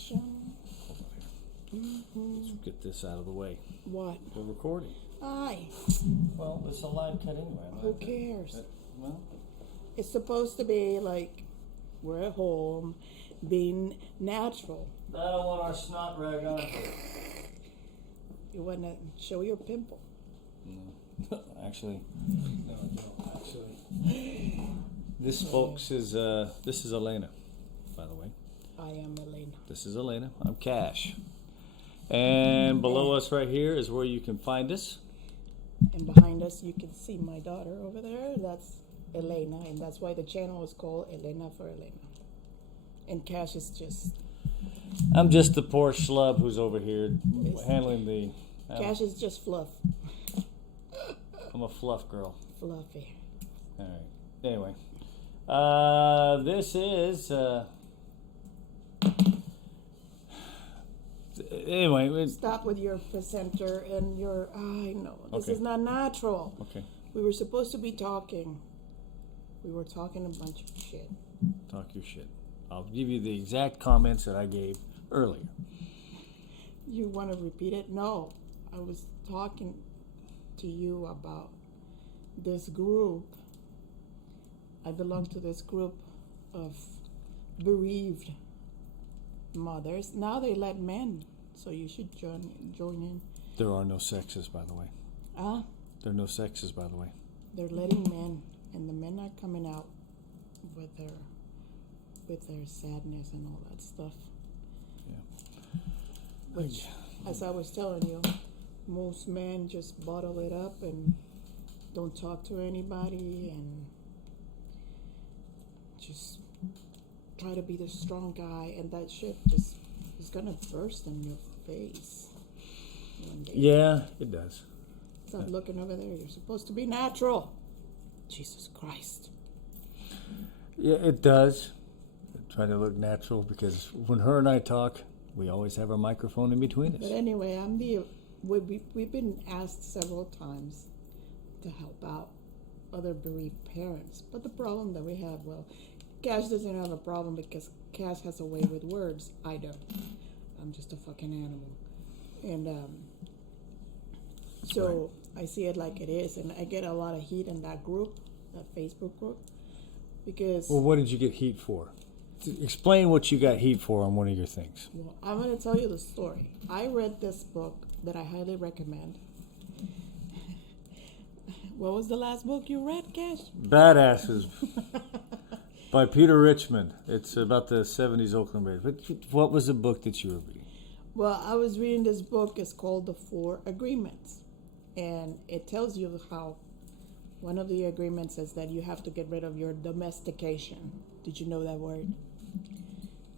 action. Hold on here. Let's get this out of the way. What? We're recording. Aye. Well, it's a live cut anyway. Who cares? Well, It's supposed to be like we're at home, being natural. I don't want our snot rag on. You want to show your pimple? No. Actually, no, I don't. Actually, this, folks, is this is Helena, by the way. I am Helena. This is Helena. I'm Cash. And below us right here is where you can find us. And behind us, you can see my daughter over there. That's Helena, and that's why the channel is called Helena for Helena. And Cash is just... I'm just the poor schlub who's over here handling the... Cash is just fluff. I'm a fluff girl. Fluffy. All right. Anyway, this is... Anyway, Stop with your presenter and your... I know. This Okay. is not natural. Okay. We were supposed to be talking. We were talking a bunch of shit. Talk your shit. I'll give you the exact comments that I gave earlier. You want to repeat it? No. I was talking to you about this group. I belong to this group of bereaved mothers. Now they let men, so you should join in. There are no sexes, by the way. Ah, There are no sexes, by the way. they're letting men, and the men are coming out with their sadness and all that stuff. Yeah. Which, as I was telling you, most men just bottle it up and don't talk to anybody and just try to be the strong guy, and that shit just is gonna burst in your face one day. Yeah, it does. Stop looking over there. You're supposed to be natural. Jesus Christ. Yeah, it does. I try to look natural because when her and I talk, we always have our microphone in between But us. anyway, we've been asked several times to help out other bereaved parents. But the problem that we have, well, Cash doesn't have a problem because Cash has a way with words. I don't. I'm just a fucking animal. And so I see it like it is, and I get a lot of heat in that group, that Facebook group, because... Well, what did you get heat for? Explain what you got heat for on one of your things. Well, I'm going to tell you the story. I read this book that I highly recommend. What was the last book you read, Cash? Badasses by Peter Richmond. It's about the 70s Oakland Raiders. What was the book that you were reading? Well, I was reading this book. It's called The Four Agreements. And it tells you how one of the agreements is that you have to get rid of your domestication. Did you know that word?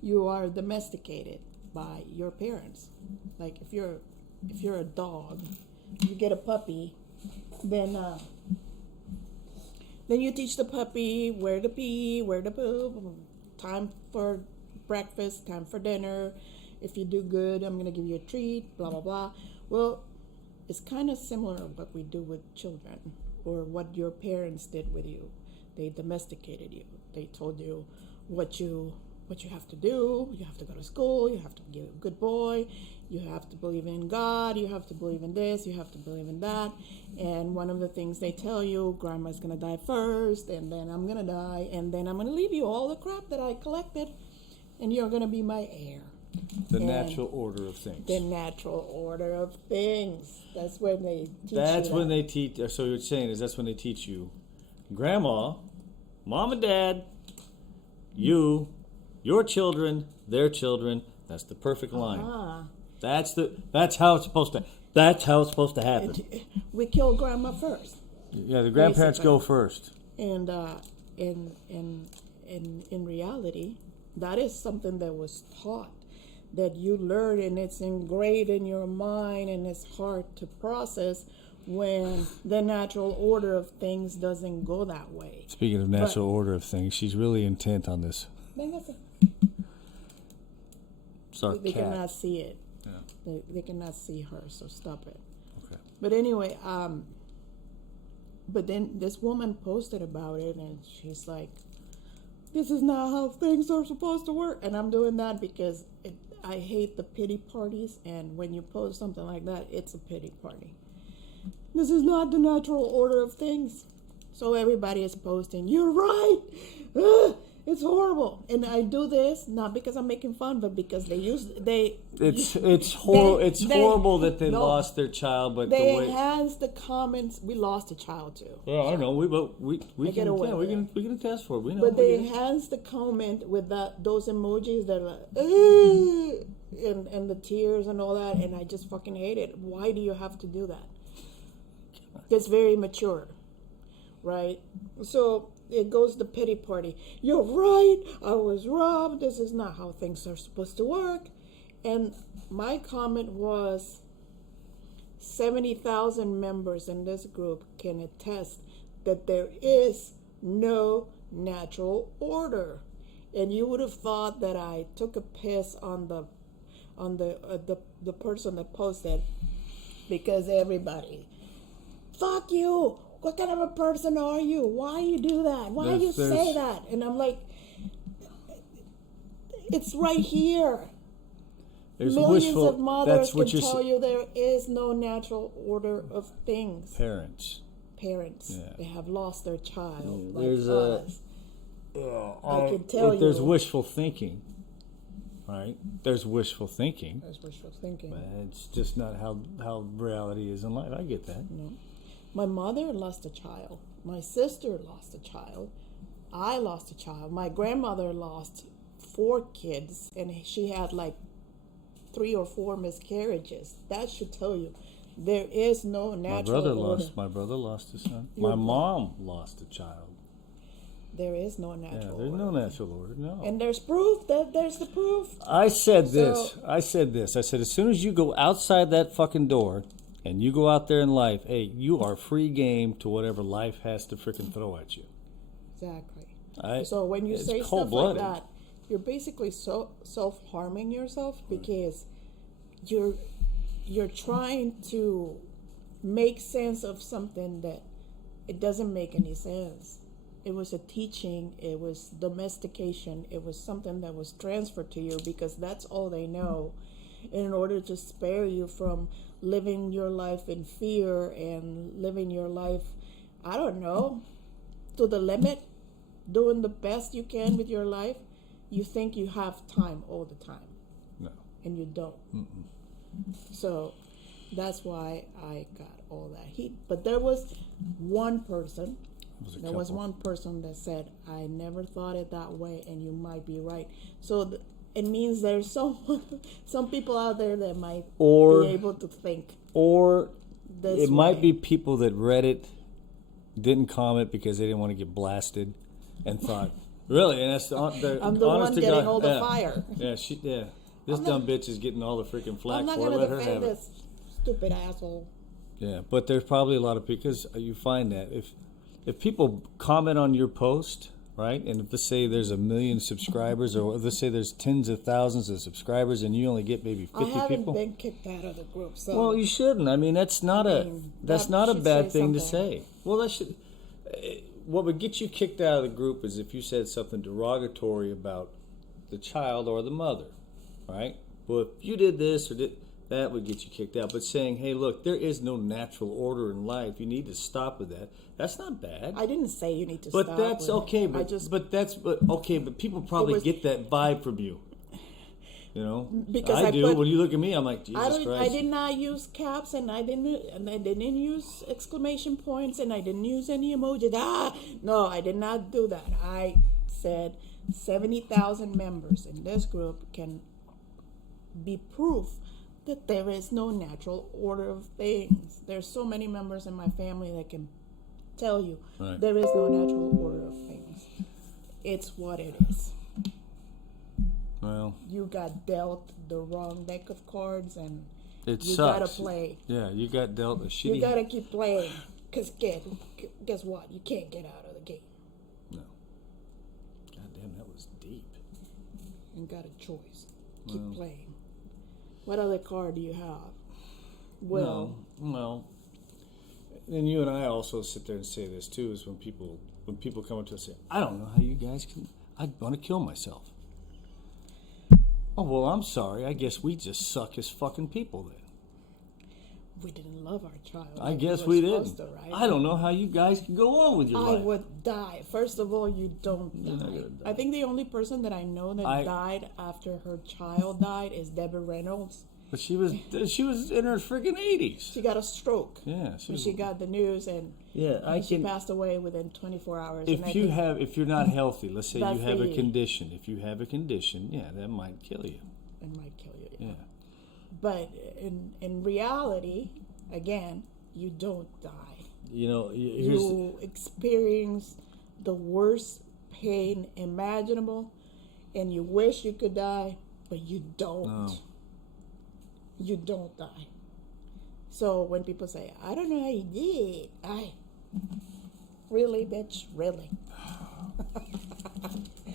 You are domesticated by your parents. Like if you're a dog, you get a puppy, then you teach the puppy where to pee, where to poop, time for breakfast, time for dinner. If you do good, I'm gonna give you a treat, blah blah blah. Well, it's kind of similar to what we do with children, or what your parents did with you. They domesticated you. They told you what you have to do. You have to go to school. You have to be a good boy. You have to believe in God. You have to believe in this. You have to believe in that. And one of the things they tell you, grandma's going to die first, and then I'm going to die, and then I'm going to leave you all the crap that I collected, and you're going to be my heir. The And natural order of things. The natural order of things. That's when they teach That's you when that. they teach. So you're saying is that's when they teach you, Grandma, Mom and Dad, you, your children, their children. That's the perfect line. Ah. That's how it's supposed to. That's how it's supposed to happen. We kill grandma first. Yeah, the grandparents Basically. go first. And in reality, that is something that was taught, that you learn, and it's engraved in your mind, and it's hard to process when the natural order of things doesn't go that way. Speaking of natural order of things, she's really intent on this. Véngase. It's our They cat. cannot see it. Yeah. They cannot see her, so stop it. Okay. But anyway, but then this woman posted about it, and she's like, this is not how things are supposed to work. And I'm doing that because I hate the pity parties, and when you post something like that, it's a pity party. This is not the natural order of things. So everybody is posting, you're right. It's horrible. And I do this not because I'm making fun, but because It's horrible that they lost their child, but they the way enhance the comments. We lost a child too. well, I don't know. We get away with we can attest for it. We know. But they enhance the comment with those emojis that are like, "Ugh," and the tears and all that, and I just fucking hate it. Why do you have to do that? That's very mature, right? So it goes the pity party. You're right. I was robbed. This is not how things are supposed to work. And my comment was 70,000 members in this group can attest that there is no natural order. And you would have thought that I took a piss on the person that posted, because everybody, fuck you. What kind of a person are you? Why you do that? Why you say that? And I'm like, it's right here. Millions of mothers can tell you there is no natural order of things. Parents, yeah. They have lost their child. There's us. I can tell you. There's wishful thinking, right? There's wishful thinking. But it's just not how reality is in life. I get that. No. My mother lost a child. My sister lost a child. I lost a child. My grandmother lost 4 kids, and she had like 3 or 4 miscarriages. That should tell you there is no natural order. My brother lost a son. My mom lost a child. There is no natural order. Yeah, there's no natural order, no. And there's proof. There's the proof. I said this. I said, as soon as you go outside that fucking door and you go out there in life, hey, you are free game to whatever life has to freaking throw at you. Exactly. So when you say stuff like that, you're basically self-harming yourself, because you're trying to make sense of something that it doesn't make any sense. It was a teaching, it was domestication, it was something that was transferred to you because that's all they know. And in order to spare you from living your life in fear and living your life, I don't know, to the limit, doing the best you can with your life, you think you have time all the time. No. And you don't. Mm-mm. So that's why I got all that heat. But there was one person. There was one person that said, I never thought it that way, and you might be right. So it means there's some people out there that might be able to think. Or it might be people that read it, didn't comment because they didn't want to get blasted, and thought, really? And that's I'm the one getting all the fire. Yeah, this dumb bitch is getting all the freaking flack. I'm not going to defend this stupid asshole. Yeah, but there's probably a lot of people, because you find that if people comment on your post, right, and if let's say there's 1 million subscribers, or let's say there's tens of thousands of subscribers, and you only get maybe 50 people. I haven't been kicked out of the group, so. Well, you shouldn't. I mean, that's not a bad thing to say. Well, that should. What would get you kicked out of the group is if you said something derogatory about the child or the mother, right? Well, if you did this or did that, would get you kicked out. But saying, hey, look, there is no natural order in life. You need to stop with that. That's not bad. I didn't say you need to stop. But that's okay. But people probably get that vibe from you. You know, because I do. When you look at me, I'm like, Jesus Christ. I did not use caps, and I didn't use exclamation points, and I didn't use any emojis. No, I did not do that. I said 70,000 members in this group can be proof that there is no natural order of things. There's so many members in my family that can tell you there is no natural order of things. It's what it is. Well, you got dealt the wrong deck of cards, and you sucks. Gotta play. Yeah, you got dealt a shitty. You gotta keep playing, because guess what? You can't get out of the game. No. God damn, that was deep. You got a choice. Keep playing. What other card do you have? Well, and you and I also sit there and say this too, is when people come up to us and say, I don't know how you guys can, I'd want to kill myself. Oh, well, I'm sorry. I guess we just suck as fucking people then. We didn't love our child. I guess we didn't. To, right? I don't know how you guys can go on with your life. I would die. First of all, you don't You're not die. gonna die. I think the only person that I know that died after her child died is Deborah Reynolds. But she was in her freaking 80s. She got a stroke. Yeah, she got the news, and she passed away within 24 hours. If you're not healthy, let's say you have a the- condition. If you have a condition, that might kill you. It might kill you. Yeah. But in reality, again, you don't die. You experience the worst pain imaginable, and you wish you could die, but you don't. No. You don't die. So when people say, I don't know how you did, really, bitch, really?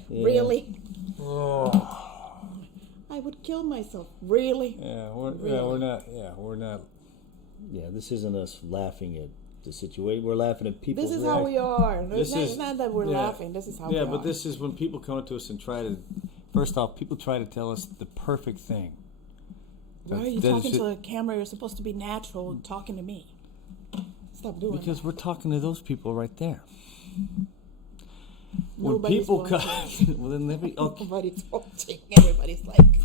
Really? Oh. I would kill myself. Really? We're not. Yeah, this isn't us laughing at the situation. We're laughing at people's This is how we are. It's not that we're laughing. This is how we are. Yeah, but this is when people come to us and first off, people try to tell us the perfect thing. Why are you talking to a camera? You're supposed to be natural talking to me. Stop doing Because that. we're talking to those people right there. Nobody's When people watching. well, then they be okay. Nobody's watching. Everybody's like,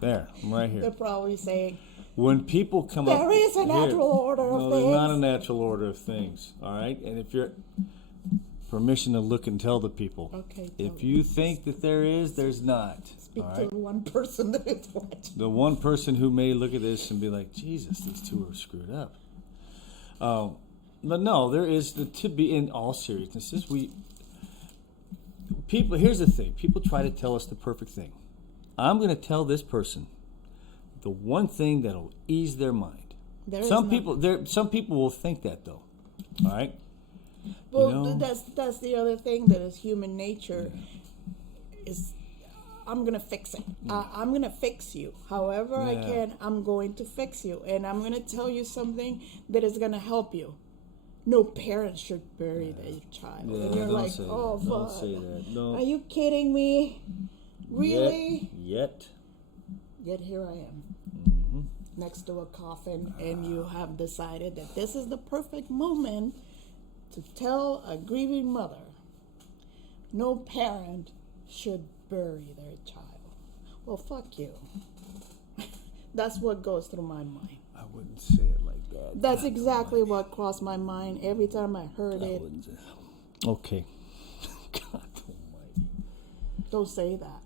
There, I'm right they're here. probably saying, When people come up, there is a natural order of no, things. there's not a natural order of things. All right, and if you're permission to look and tell the people. Okay. If you think that there is, there's not. Speak all to right? the one person that is watching. The one person who may look at this and be like, Jesus, these two are screwed up. But no, there is to be in all seriousness. People. Here's the thing. People try to tell us the perfect thing. I'm going to tell this person the one thing that'll ease their mind. Some people will think that though. All right. Well, that's the other thing that is human nature. Is I'm gonna fix it. I'm gonna fix you. However I can, I'm going to fix you, and I'm gonna tell you something that is gonna help you. No parent should bury their child. Yeah, and you're like, oh, don't fuck. say that. No. Are you kidding me? Really? Yet. Yet here I am. Next to a coffin, and you have decided that this is the perfect moment to tell a grieving mother no parent should bury their child. Well, fuck you. That's what goes through my mind. I wouldn't say it like that. That's exactly what crossed my mind every time I heard it. Okay. God almighty. Don't say that.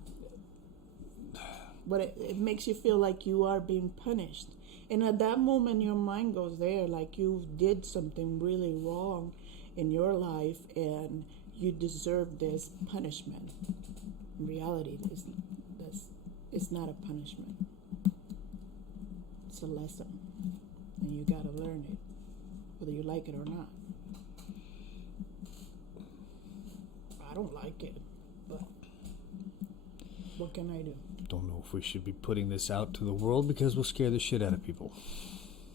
But it makes you feel like you are being punished. And at that moment, your mind goes there, like you did something really wrong in your life and you deserve this punishment. In reality, it's not a punishment. It's a lesson. And you got to learn it, whether you like it or not. I don't like it, but what can I do? Don't know if we should be putting this out to the world because we'll scare the shit out of people.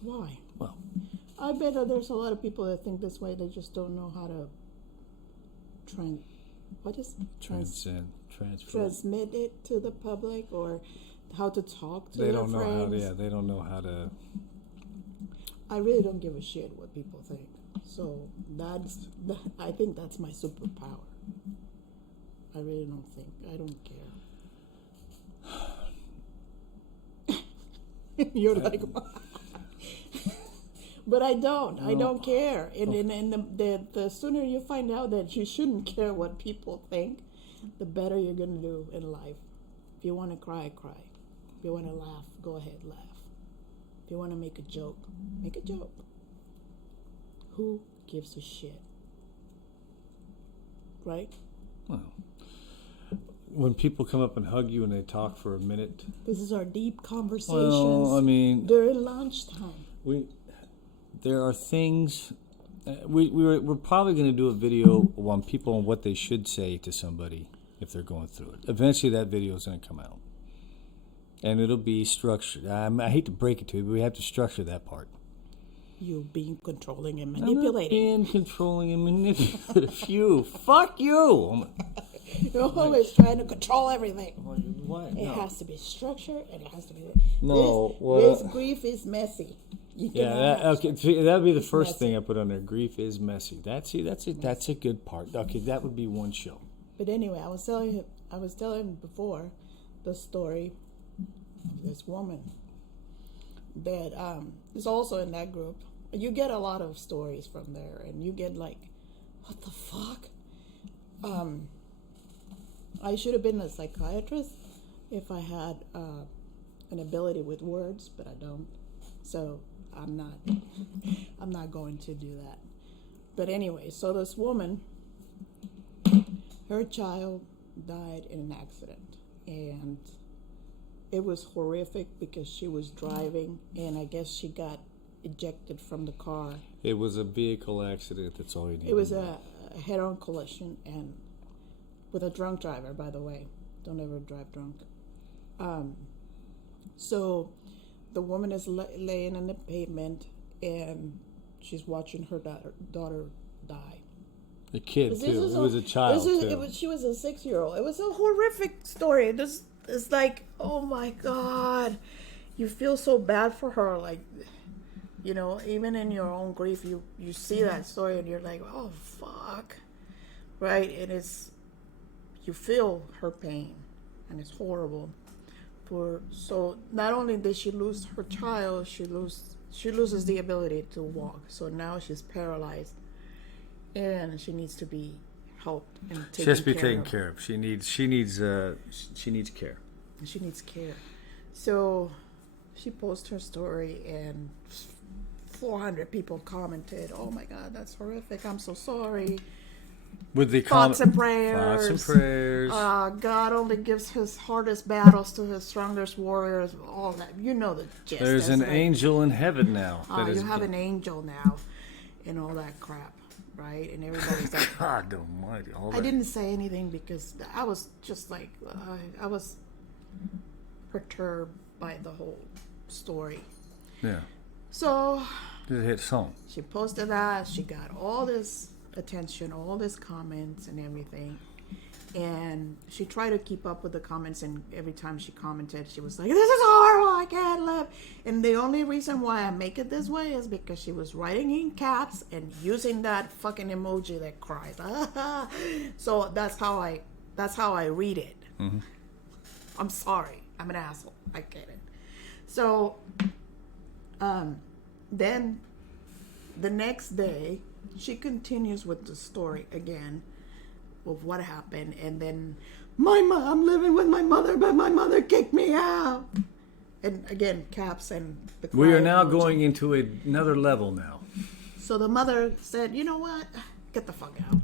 Why? Well, I bet that there's a lot of people that think this way. They just don't know how to transmit it to the public, or how to talk to their friends. They don't know how to. I really don't give a shit what people think. So I think that's my superpower. I really don't think. I don't care. You're like, but I don't. No. I don't care. And the sooner you find out that you shouldn't care what people think, the better you're gonna do in life. If you want to cry, cry. If you want to laugh, go ahead, laugh. If you want to make a joke, make a joke. Who gives a shit? Right? Well, when people come up and hug you and they talk for a minute. This is our deep conversations. Well, I mean, during lunchtime. There are things. We're probably going to do a video on people and what they should say to somebody if they're going through it. Eventually, that video is going to come out, and it'll be structured. I hate to break it to you, but we have to structure that part. You being controlling and manipulating. I'm not being controlling and manipulative. You, fuck you. You're always trying to control everything. What? It No. has to be structured, and it has to be. No, This grief is messy. You Yeah, cannot have okay. That would be the It's first messy. thing I put on there. Grief is messy. That's a good part. Okay, that would be one show. But anyway, I was telling before the story of this woman that is also in that group. You get a lot of stories from there, and you get like, what the fuck? I should have been a psychiatrist if I had an ability with words, but I don't. So I'm not. I'm not going to do that. But anyway, so this woman, her child died in an accident, and it was horrific because she was driving, and I guess she got ejected from the car. It was a vehicle accident. That's all you need. It was a head-on collision, and with a drunk driver, by the way. Don't ever drive drunk. So the woman is laying on the pavement, and she's watching her daughter die. A kid too. It was a child too. She was a 6-year-old. It was a horrific story. It's like, oh my God, you feel so bad for her. Like, you know, even in your own grief, you see that story and you're like, oh fuck, right? And you feel her pain, and it's horrible. So not only did she lose her child, she loses the ability to walk. So now she's paralyzed, and she needs to be helped and taken She has to be care taken of. care of. She needs care. She needs care. So she posted her story, and 400 people commented, "Oh my God, that's horrific! I'm so sorry." With the Thoughts and prayers. Thoughts and prayers. God only gives his hardest battles to his strongest warriors. All that, you know the gist. There's an That's like, angel in heaven now. you have an angel now, and all that crap, right? And everybody's like, God Almighty! I didn't say anything because I was just like, I was perturbed by the whole story. Yeah. So Did it hit song? she posted that. She got all this attention, all these comments and everything. And she tried to keep up with the comments, and every time she commented, she was like, "This is horrible, I can't live." And the only reason why I make it this way is because she was writing in caps and using that fucking emoji that cries. So that's how I read it. Mm-hmm. I'm sorry. I'm an asshole. I get it. So then the next day, she continues with the story again of what happened, and then I'm living with my mother, but my mother kicked me out. And again, caps and the We are crying now emoji. going into another level now. So the mother said, "You know what? Get the fuck out."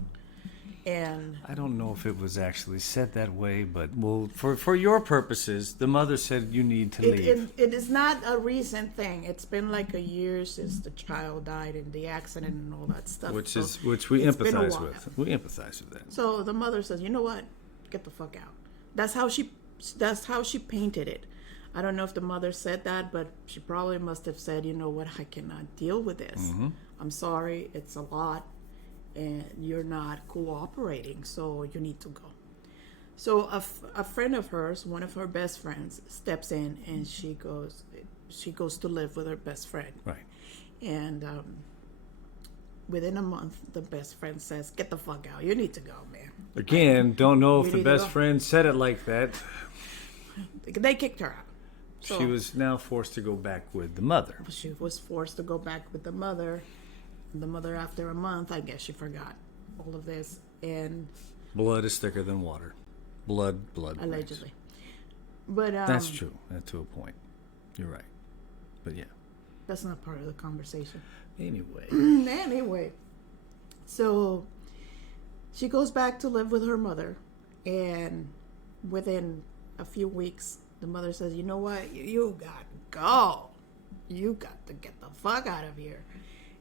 And I don't know if it was actually said that way, but for your purposes, the mother said you need to leave. it is not a recent thing. It's been like a year since the child died in the accident and all that stuff. Which So we it's been a empathize while. with. We empathize with that. So the mother says, "You know what? Get the fuck out." That's how she painted it. I don't know if the mother said that, but she probably must have said, "You know what? I cannot deal with this. Mm-hmm. I'm sorry. It's a lot, and you're not cooperating, so you need to go." So a friend of hers, one of her best friends, steps in, and she goes to live with her best friend. Right. And within a month, the best friend says, "Get the fuck out. You need to go, man." Again, don't know You if the need to best go. friend said it like that. They kicked her out. So She was now forced to go back with the mother. she was forced to go back with the mother. The mother, after a month, I guess she forgot all of this, and Blood is thicker than water. Blood. allegedly. But That's true. To a point. You're right. But yeah. that's not part of the conversation. Anyway. Anyway, so she goes back to live with her mother, and within a few weeks, the mother says, "You know what? You got to go. You got to get the fuck out of here."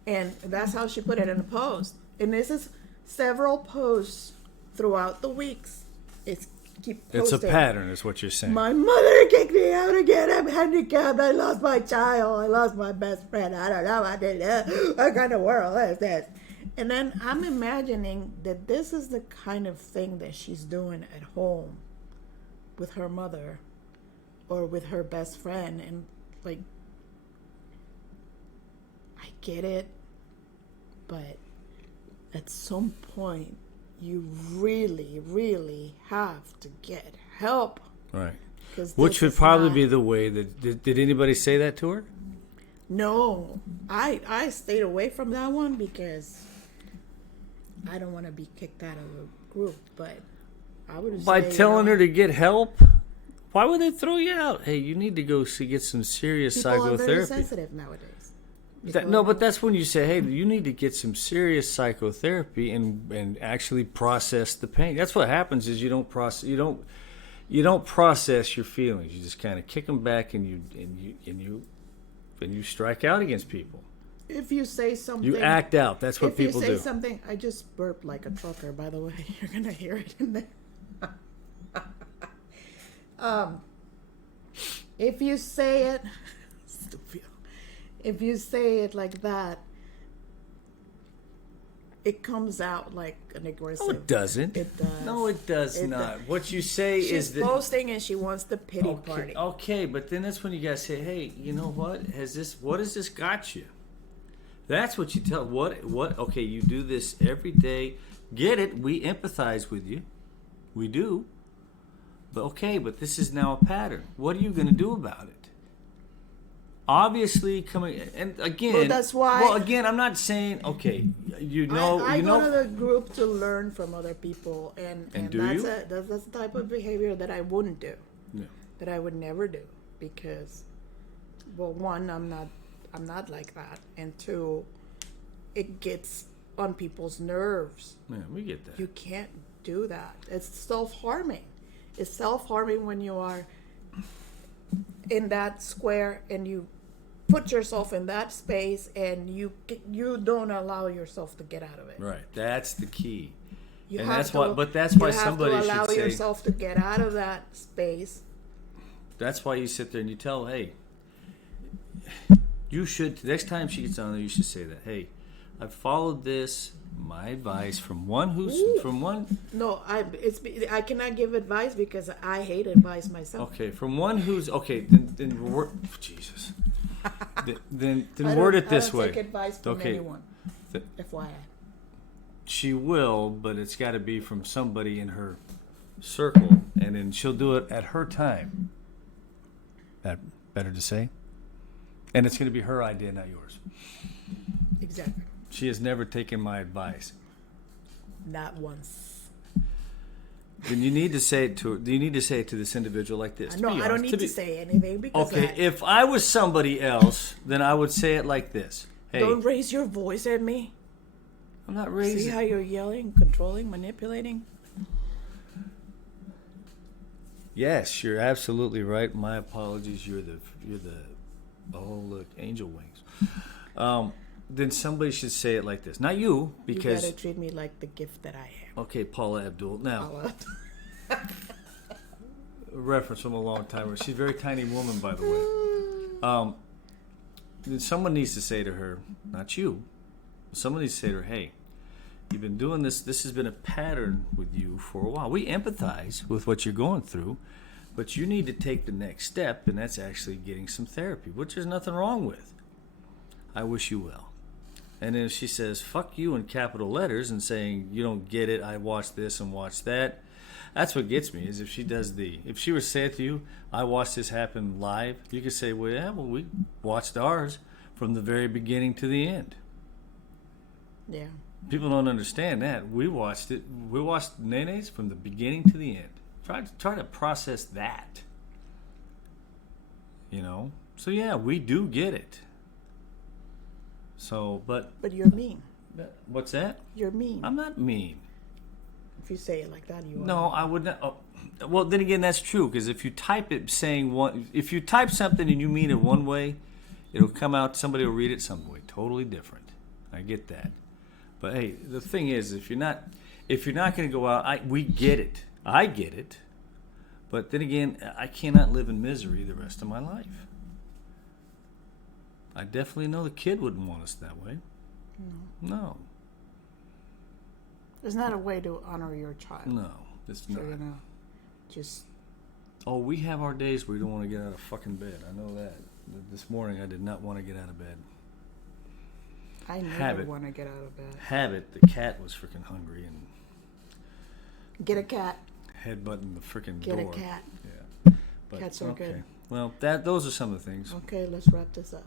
And that's how she put it in a post. And this is several posts throughout the weeks. It's It's a posting. pattern, is what you're saying. My mother kicked me out again. I'm handicapped. I lost my child. I lost my best friend. I don't know what to do. What kind of world is this? And then I'm imagining that this is the kind of thing that she's doing at home with her mother or with her best friend. And like, I get it, but at some point, you really, really have to get help. Right. Which would probably not... be the way that... Did anybody say that to her? No. I stayed away from that one because I don't want to be kicked out of the group. But I would By telling her to get help? Why would they throw you out? Hey, you need to go get some serious psychotherapy. People are very sensitive nowadays. But that's when you say, hey, you need to get some serious psychotherapy and actually process the pain. That's what happens is you don't process your feelings. You just kind of kick them back and you strike out against people. If you say something, you act out. That's what people do. If you say something, I just burped like a trucker. By the way, you're gonna hear it in there. If you say it, stupid. If you say it like that, it comes out like an aggressive. No, it doesn't. It does. No, it does not. What you say She's is that... She's posting and she wants the pity party. Okay, but then that's when you gotta say, hey, you know what? What has this got you? That's what you tell. What? Okay, you do this every day. Get it? We empathize with you. We do. But this is now a pattern. What are you going to do about it? Obviously, and again. Well, that's why. Well, again, I'm not saying. Okay, I go to the group to learn from other people, and that's the type of behavior that I wouldn't do. Yeah. That I would never do because, well, one, I'm not like that, and two, it gets on people's nerves. Yeah, we get that. You can't do that. It's self-harming. It's self-harming when you are in that square and you put yourself in that space and you don't allow yourself to get out of it. Right. That's the key. That's why somebody should say, allow yourself to get out of that space. That's why you sit there and you tell, hey, you should, next time she gets on there, you should say that, hey, I've followed my advice from one No, I cannot give advice because I hate advice myself. Okay, from one who's then Jesus. then word it this way. I don't take advice from anyone. FYI. She will, but it's got to be from somebody in her circle, and then she'll do it at her time. That better to say? And it's going to be her idea, not yours. Exactly. She has never taken my advice. Not once. Then you need to say it to her. You need to say it to this individual like this. No, I don't need to say anything because. Okay, if I was somebody else, then I would say it like this. Hey, don't raise your voice at me. I'm not raising. See how you're yelling, controlling, manipulating? Yes, you're absolutely right. My apologies. You're the oh look, angel wings. Then somebody should say it like this. Not you, because you gotta treat me like the gift that I am. Okay, Paula Abdul. Now, a reference from a long time ago. She's a very tiny woman, by the way. Then someone needs to say to her, not you. Someone needs to say to her, hey, you've been doing this. This has been a pattern with you for a while. We empathize with what you're going through, but you need to take the next step, and that's actually getting some therapy, which there's nothing wrong with. I wish you well. And then if she says, fuck you in capital letters and saying, you don't get it, I watched this and watched that, that's what gets me, is if she were to say it to you, I watched this happen live, you could say, well, we watched ours from the very beginning to the end. Yeah. People don't understand that. We watched it. We watched Nene's from the beginning to the end. Try to process that. So yeah, we do get it. So, but you're mean. What's that? You're mean. I'm not mean. If you say it like that, you are. No, I would not. Oh, well, then again, that's true, because if you type it saying if you type something and you mean it one way, it'll come out. Somebody will read it some way, totally different. I get that. But hey, the thing is, if you're not going to go out, we get it. I get it. But then again, I cannot live in misery the rest of my life. I definitely know the kid wouldn't want us that way. No. It's not a way to honor your child. No, it's So, not. you know, just Oh, we have our days where we don't want to get out of fucking bed. I know that. This morning I did not want to get out of bed. I never Habit. want to get out of bed. Habit, the cat was freaking hungry and Get a cat. headbutting the freaking Get door. a cat. Yeah. But, Cats are good. Well, those are some of the things. Okay, let's wrap this up.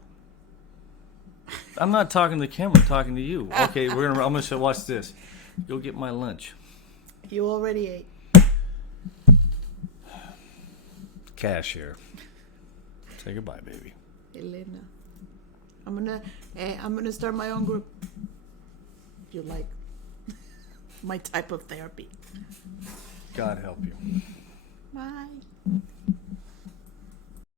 I'm not talking to the camera, I'm talking to you. Okay, I'm gonna watch this. Go get my lunch. You already ate. Cash here. Say goodbye, baby. Helena. I'm gonna start my own group. If you like my type of therapy. God help you. Bye.